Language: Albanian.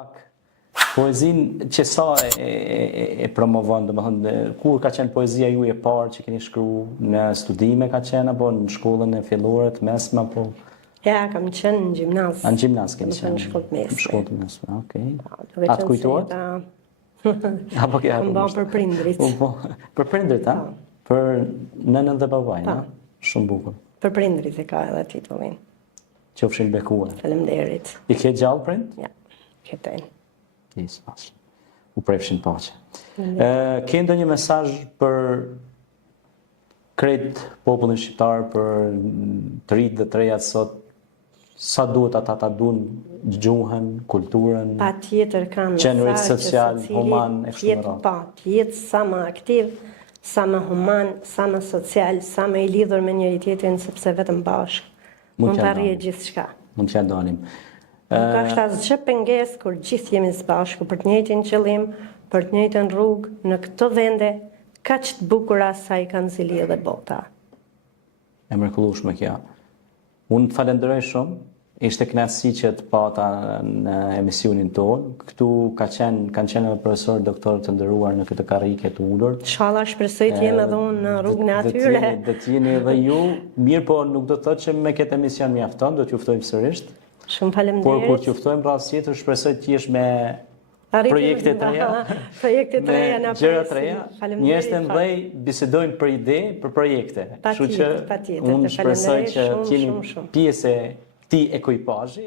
Pak poezin që sa e promovon, domethënë kur ka qenë poezia ju e parë që keni shkruar, në studime ka qenë apo në shkollën e filluar të mesme apo? Ja, kam qenë në gjimnaz. Në gjimnaz keni qenë. Në shkollë të mesme. Në shkollë të mesme, okej. Atë kujtohet? Apo ke kam bërë për prindrit. Për prindrit, a? Për nënën dhe babajin, a? Shumë bukur. Për prindrit e ka edhe titullin. Qofshin bekuar. Faleminderit. I ke gjallë prind? Ja, ketën. Nisë pas. U prefshin paqe. Ke ndonjë mesazh për krejt popullin shqiptar, për të rinjt dhe të rejat sot, sa duhet ata ta duan gjuhën, kulturën, Patjetër kam qenurit social, human e kështu me radhë. Të jetë sa më aktiv, sa më human, sa më social, sa më i lidhur me njëri tjetrin, sepse vetëm bashkë mund të arrijë gjithçka. Mund t'ja dalim. Nuk ka shta asgjë pengesë kur gjithë jemi së bashku për të njëjtin qëllim, për të njëjtën rrugë në këto vende kaq të bukura sa i kanë zili edhe bota. E mrekullueshme kjo. Unë të falenderoj shumë. Ishte kënaqësi që të pata në emisionin tonë. Këtu kanë qenë edhe profesor doktor të nderuar në këtë karrike të ulur. Inshallah shpresoj të jem edhe unë në rrugën e atyre. Do të jeni edhe ju. Mirë, po nuk do të thotë që me këtë emision mjafton, do t'ju ftojmë sërish. Shumë faleminderit. Por kur t'ju ftojmë rast tjetër, shpresoj të jesh me projekte të reja. Projekte të reja na gjëra të reja. Njerëz të mëdhej bisedojnë për ide, për projekte. Kështu që unë shpresoj që t'jeni pjesë e këtij ekuipazhi.